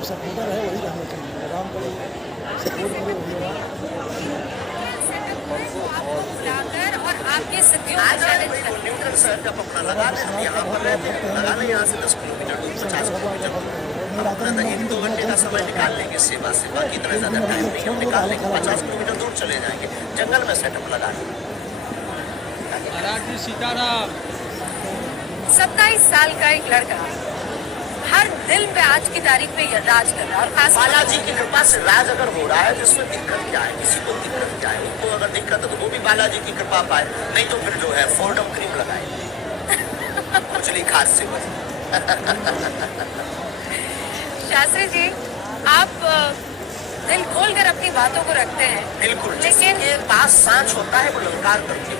जो सपोर्टर है वही रहना चाहिए, आराम करे, सपोर्ट करे वही होगा। और आपके सिद्धियों को चैलेंज करें। न्यूट्रल शहर जब अपना लगा रहे हैं, यहाँ पर रहते हैं, लगा लें यहाँ से 10 किलोमीटर दूर, 50 किलोमीटर दूर, अपना 1-2 घंटे का समय निकाल लेंगे सेवा से, बाकी इतना ज़्यादा टाइम नहीं हम निकाल लेंगे, 50 किलोमीटर दूर चले जाएंगे, जंगल में सेटअप लगा लेंगे। 27 साल का एक लड़का हर दिल पे आज की तारीख में राज कर रहा है, और खास बालाजी की कृपा से राज अगर हो रहा है तो इसमें दिक्कत क्या है? किसी को दिक्कत क्या है? उनको अगर दिक्कत है तो वो भी बालाजी की कृपा पाए, नहीं तो फिर जो है फोर्डम क्रीम लगाए, खुजली खास से बस। शास्त्री जी, आप दिल खोल कर अपनी बातों को रखते हैं, बिल्कुल, लेकिन जिसके पास सांच होता है वो ललकार करती है।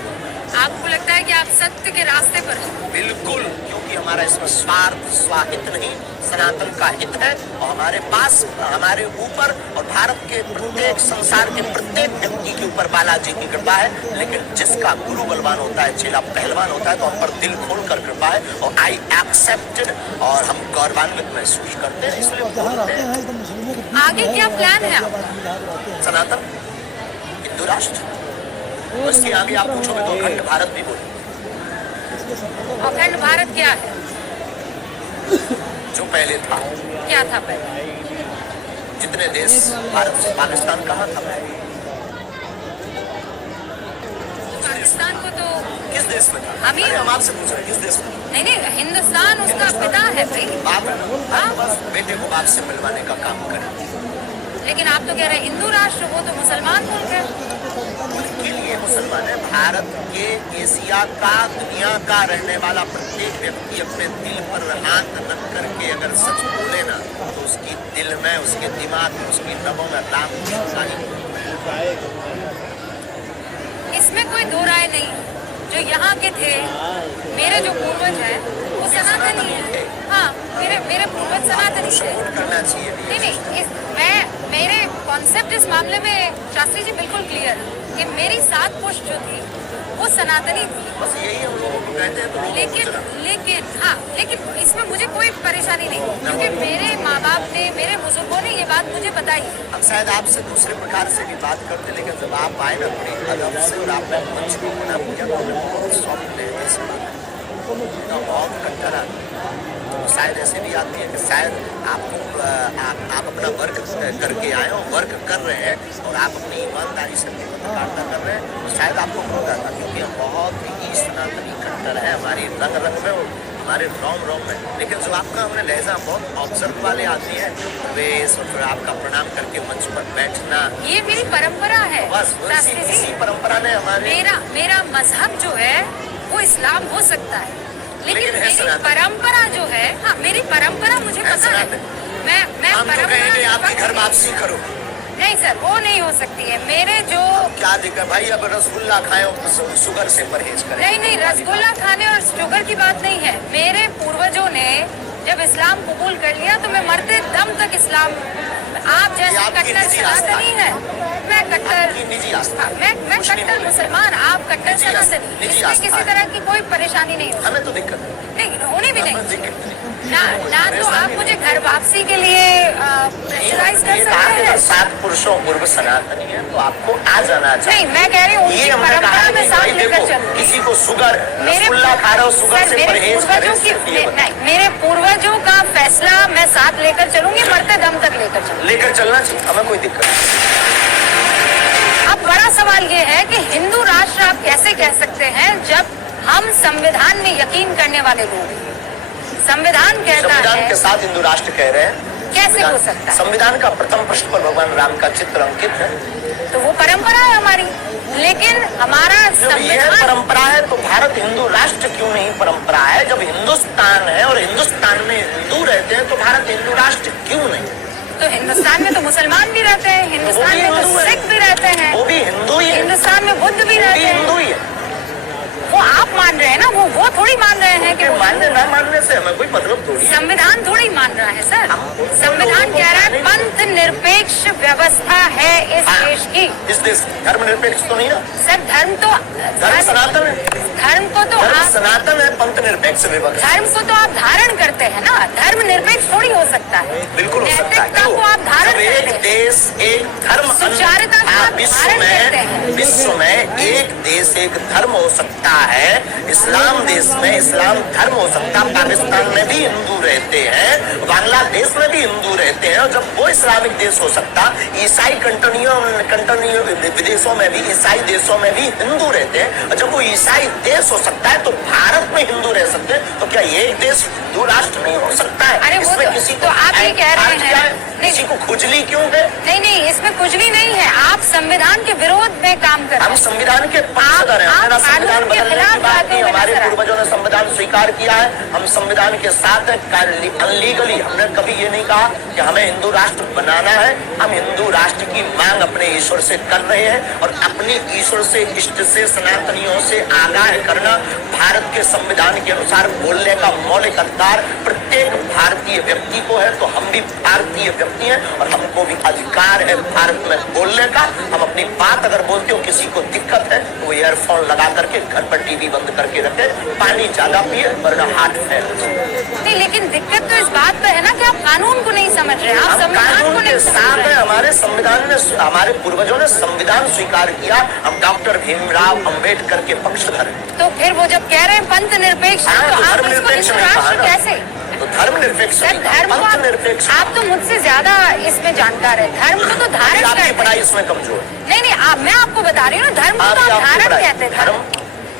आपको लगता है कि आप सत्य के रास्ते पर हैं। बिल्कुल, क्योंकि हमारा इसमें स्वार्थ स्वाहित नहीं, सनातन का हित है, और हमारे पास, हमारे ऊपर और भारत के प्रत्येक, संसार के प्रत्येक व्यक्ति के ऊपर बालाजी की कृपा है। लेकिन जिसका गुरु बलवान होता है, चेला पहलवान होता है, तो हम पर दिल खोल कर कृपा है, और आई एक्सेप्टेड, और हम गौरवान्वित महसूस करते हैं। इसलिए आगे क्या प्लान है आपका? सनातन हिंदू राष्ट्र, उसके आगे आप पूछोगे तो अखंड भारत भी बोले। अखंड भारत क्या है? जो पहले था, क्या था पहले? जितने देश भारत से पाकिस्तान कहाँ था? पाकिस्तान को तो किस देश में था? हम ही- अरे हम आपसे पूछ रहे हैं, किस देश में? नहीं, हिंदुस्तान उसका पिता है भाई। बाप है, बस बेटे को बाप से मिलवाने का काम करें। लेकिन आप तो कह रहे हैं हिंदू राष्ट्र, वो तो मुसलमान मुल्क है। उनके लिए मुसलमान है। भारत के, एशिया का, दुनिया का रहने वाला प्रत्येक व्यक्ति अपने दिल पर हाथ रख करके अगर सच बोले ना, तो उसकी दिल में, उसके दिमाग में, उसकी नबों में राम की निशानी। इसमें कोई दो राय नहीं। जो यहाँ के थे, मेरे जो पूर्वज हैं, वो सनातनी है। हाँ, मेरे पूर्वज सनातनी थे। करना चाहिए। नहीं, मेरे कॉन्सेप्ट इस मामले में शास्त्री जी बिल्कुल क्लियर है कि मेरी 7 पुश्त जो थी वो सनातनी थी। बस यही हम लोगों को कहते हैं। तो लेकिन इसमें मुझे कोई परेशानी नहीं, क्योंकि मेरे माँ बाप ने, मेरे बुजुर्गों ने ये बात मुझे बताई है। अब शायद आपसे दूसरे प्रकार से भी बात करते, लेकिन जब आप आए ना अपने अदब से और आपने मंच को बना दिया, तो हमें बहुत सॉफ्ट लहजे से बात है, बहुत कट्टर है। शायद ऐसे भी आती है कि शायद आपको आप अपना वर्क करके आए हो, वर्क कर रहे हैं, और आप अपनी ईमानदारी से अपनी पत्रकारिता कर रहे हैं, तो शायद आपको होगा था, क्योंकि हम बहुत ही सनातनी कट्टर है, हमारी रंग रंग में, हमारे रोम रोम में। लेकिन जो आपका हमने लहजा बहुत ऑब्जर्व वाले आती है, वेश, और फिर आपका प्रणाम करके मंच पर बैठना, ये मेरी परंपरा है। बस इसी परंपरा ने हमारे, मेरा मजहब जो है वो इस्लाम हो सकता है, लेकिन मेरी सनातन। परंपरा जो है, हाँ, मेरी परंपरा मुझे पता है। मैं हम तो कहेंगे आपकी घर वापसी करो। नहीं सर, वो नहीं हो सकती है। मेरे जो क्या दिक्कत भाई, अब रसगुल्ला खाए और शुगर से परहेज करें। नहीं, रसगुल्ला खाने और शुगर की बात नहीं है। मेरे पूर्वजों ने जब इस्लाम कबूल कर लिया, तो मैं मरते दम तक इस्लाम, आप जैसे कट्टर सनातनी है, मैं कट्टर निजी आस्था, मैं कट्टर मुसलमान, आप कट्टर सनातनी, इसमें किसी तरह की कोई परेशानी नहीं होगी। हमें तो दिक्कत नहीं, होने भी नहीं। नहीं। ना तो आप मुझे घर वापसी के लिए प्रेशराइज कर सकते हैं। 7 पुरुषों पूर्व सनातनी है, तो आपको आ जाना चाहिए। नहीं, मैं कह रही हूँ ये हमने कहा है कि भाई देखो, किसी को शुगर, रसगुल्ला खा रहे हो, शुगर से परहेज करें। मेरे पूर्वजों का फैसला मैं साथ लेकर चलूंगी, मरते दम तक लेकर चलना चाहिए, हमें कोई दिक्कत नहीं। अब बड़ा सवाल ये है कि हिंदू राष्ट्र आप कैसे कह सकते हैं, जब हम संविधान में यकीन करने वाले लोग हैं। संविधान कहता संविधान है, के साथ हिंदू राष्ट्र कह रहे हैं, कैसे हो सकता है? संविधान का प्रथम पृष्ठ पर भगवान राम का चित्र अंकित है, तो वो परंपरा है हमारी। लेकिन हमारा जब यह परंपरा है तो भारत हिंदू राष्ट्र क्यों नहीं परंपरा है? जब हिंदुस्तान है और हिंदुस्तान में हिंदू रहते हैं, तो भारत हिंदू राष्ट्र क्यों नहीं? तो हिंदुस्तान में तो मुसलमान भी रहते हैं, हिंदुस्तान में तो सिख भी रहते हैं, वो भी हिंदू ही है, हिंदुस्तान में बुद्ध भी रहते हैं। हिंदू ही है। वो आप मान रहे हैं ना, वो थोड़ी मान रहे हैं कि मानने न मानने से हमें कोई मतलब थोड़ी। संविधान थोड़ी मान रहा है सर। संविधान कह रहा है पंथ निरपेक्ष व्यवस्था है इस देश की। इस देश धर्मनिरपेक्ष तो नहीं ना सर, धर्म सनातन है, धर्म को तो आप सनातन है, पंथ निरपेक्ष विभक्त। धर्म को तो आप धारण करते हैं ना, धर्म निरपेक्ष थोड़ी हो सकता है। बिल्कुल हो सकता है। देश एक धर्म सुचारुता का विश्व में एक देश एक धर्म हो सकता है। इस्लाम देश में इस्लाम धर्म हो सकता है। पाकिस्तान में भी हिंदू रहते हैं, बांग्लादेश में भी हिंदू रहते हैं, और जब वो इस्लामिक देश हो सकता, ईसाई कंट्रियों विदेशों में भी, ईसाई देशों में भी हिंदू रहते हैं, और जब वो ईसाई देश हो सकता है तो भारत में हिंदू रह सकते हैं, तो क्या ये एक देश हिंदू राष्ट्र नहीं हो सकता है? अरे वो किसी तो आप ये कह रहे हैं, किसी को खुजली क्यों है? नहीं, इसमें खुजली नहीं है। आप संविधान के विरोध में काम कर रहे हैं। हम संविधान के पक्षधर हैं। हमारा संविधान बदलने की बात नहीं, हमारे पूर्वजों ने संविधान स्वीकार किया है, हम संविधान के साथ अनलीगली हमने कभी ये नहीं कहा कि हमें हिंदू राष्ट्र बनाना है। हम हिंदू राष्ट्र की मांग अपने ईश्वर से कर रहे हैं, और अपने ईश्वर से, इष्ट से, सनातनियों से आगाह करना भारत के संविधान के अनुसार बोलने का मौलिक अधिकार प्रत्येक भारतीय व्यक्ति को है। तो हम भी भारतीय व्यक्ति हैं और हमको भी अधिकार है भारत में बोलने का। हम अपनी बात अगर बोलते हो, किसी को दिक्कत है तो वो ईयरफोन लगा करके घर पर टीवी बंद करके रखे, पानी ज्यादा पिए वरना हार्ट फेल। नहीं, लेकिन दिक्कत तो इस बात पे है ना कि आप कानून को नहीं समझ रहे, आप संविधान को नहीं समझ रहे। हमारे संविधान ने, हमारे पूर्वजों ने संविधान स्वीकार किया, हम डॉक्टर भीमराव अंबेडकर के पक्षधर हैं। तो फिर वो जब कह रहे हैं पंथ निरपेक्ष, तो आप इसको हिंदू राष्ट्र कैसे? तो धर्म निरपेक्ष, पंथ निरपेक्ष। आप तो मुझसे ज्यादा इसमें जानकार है। धर्म को तो धारण करते हैं। पढ़ाई इसमें कमजोर। नहीं, मैं आपको बता रही हूँ, धर्म को तो आप धारण कहते हैं। धर्म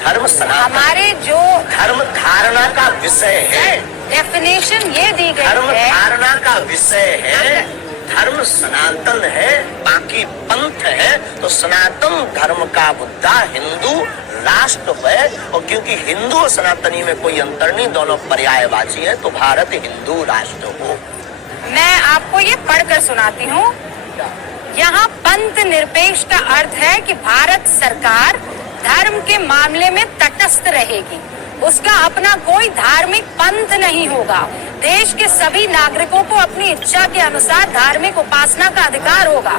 हमारे जो धर्म धारणा का विषय है, डेफिनेशन ये दी गई है, धर्म धारणा का विषय है। धर्म सनातन है, बाकी पंथ है। तो सनातन धर्म का मुद्दा हिंदू राष्ट्र है, और क्योंकि हिंदू और सनातनी में कोई अंतर नहीं, दोनों पर्यायवाची है, तो भारत हिंदू राष्ट्र हो। मैं आपको ये पढ़कर सुनाती हूँ। यहाँ पंथ निरपेक्ष का अर्थ है कि भारत सरकार धर्म के मामले में तटस्थ रहेगी, उसका अपना कोई धार्मिक पंथ नहीं होगा। देश के सभी नागरिकों को अपनी इच्छा के अनुसार धार्मिक उपासना का अधिकार होगा।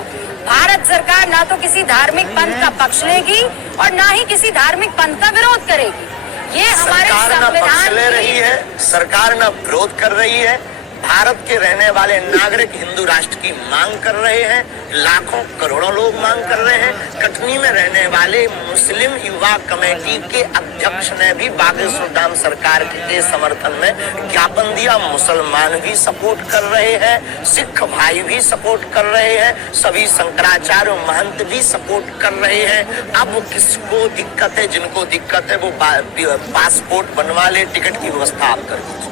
भारत सरकार ना तो किसी धार्मिक पंथ का पक्ष लेगी और ना ही किसी धार्मिक पंथ का विरोध करेगी। ये हमारे संविधान ले रही है, सरकार ना विरोध कर रही है। भारत के रहने वाले नागरिक हिंदू राष्ट्र की मांग कर रहे हैं, लाखों करोड़ों लोग मांग कर रहे हैं। कटनी में रहने वाले मुस्लिम युवा कमेटी के अध्यक्ष ने भी बागेश्वर धाम सरकार के समर्थन में ज्ञापन दिया। मुसलमान भी सपोर्ट कर रहे हैं, सिख भाई भी सपोर्ट कर रहे हैं, सभी शंकराचार्य महंत भी सपोर्ट कर रहे हैं। अब किसको दिक्कत है? जिनको दिक्कत है वो पासपोर्ट बनवा ले, टिकट की व्यवस्था आप कर दीजिए।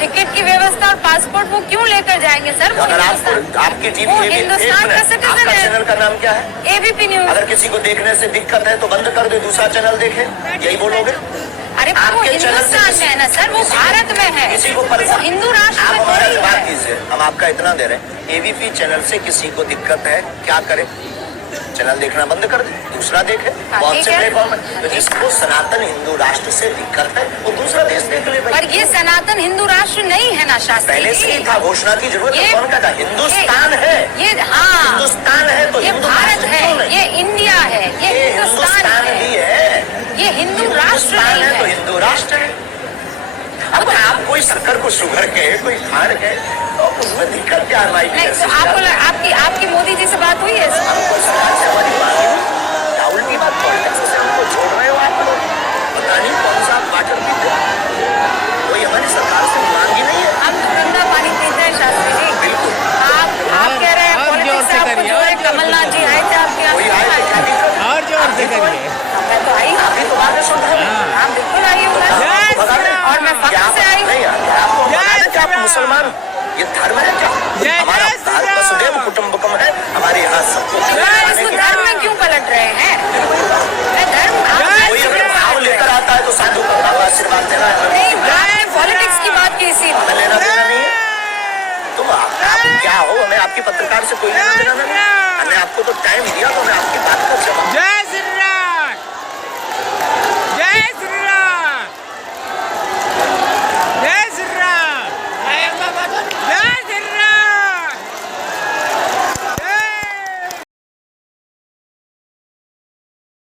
टिकट की व्यवस्था और पासपोर्ट वो क्यों लेकर जाएंगे सर? अगर आपकी टीवी हिंदुस्तान का सिटीजन है। चैनल का नाम क्या है? ABP news. अगर किसी को देखने से दिक्कत है तो बंद कर दे, दूसरा चैनल देखे, यही बोलोगे? अरे वो हिंदुस्तान में है ना सर, वो भारत में है, किसी को परेशान, हिंदू राष्ट्र आप में हमारा थोड़ी जवाब है। दीजिए, हम आपका इतना दे रहे हैं। एबीपी चैनल से किसी को दिक्कत है, क्या करे? चैनल देखना बंद कर दे, दूसरा देखे। बहुत से प्लेटफॉर्म है, तो जिसको सनातन हिंदू राष्ट्र से दिक्कत है वो दूसरा देश देख ले भाई। पर ये सनातन हिंदू राष्ट्र नहीं है ना शास्त्री पहले से ही था, घोषणा की जरूरत है। कौन कहता? हिंदुस्तान है ये, हाँ हिंदुस्तान है, तो ये भारत है, ये इंडिया है, ये हिंदुस्तान ही है, ये हिंदू राष्ट्र नहीं है, तो है। हिंदू राष्ट्र है। अब आप कोई शक्कर को शुगर के, कोई खांड के, तो उसमें दिक्कत क्या है? नहीं, तो आपकी मोदी जी से बात हुई है? हमको सरकार से हमारी बात हुई, राहुल की बात पॉलिटिक्स से हमको छोड़ रहे हो आप लोग। पता नहीं कौन सा वाटर पीते हैं, कोई हमारी सरकार से मांग ही नहीं है। हम तो गंदा पानी पीते हैं शास्त्री जी। बिल्कुल। आप कह रहे हैं पॉलिटिक्स से आपको जो है, कमलनाथ जी आए थे आपके यहाँ, और जोर से करिए। मैं तो आई, अभी तो बात सुन रहे हैं। हाँ बिल्कुल आई हूँ, और मैं फख्र से आई हूँ। आपको आप मुसलमान, ये धर्म है।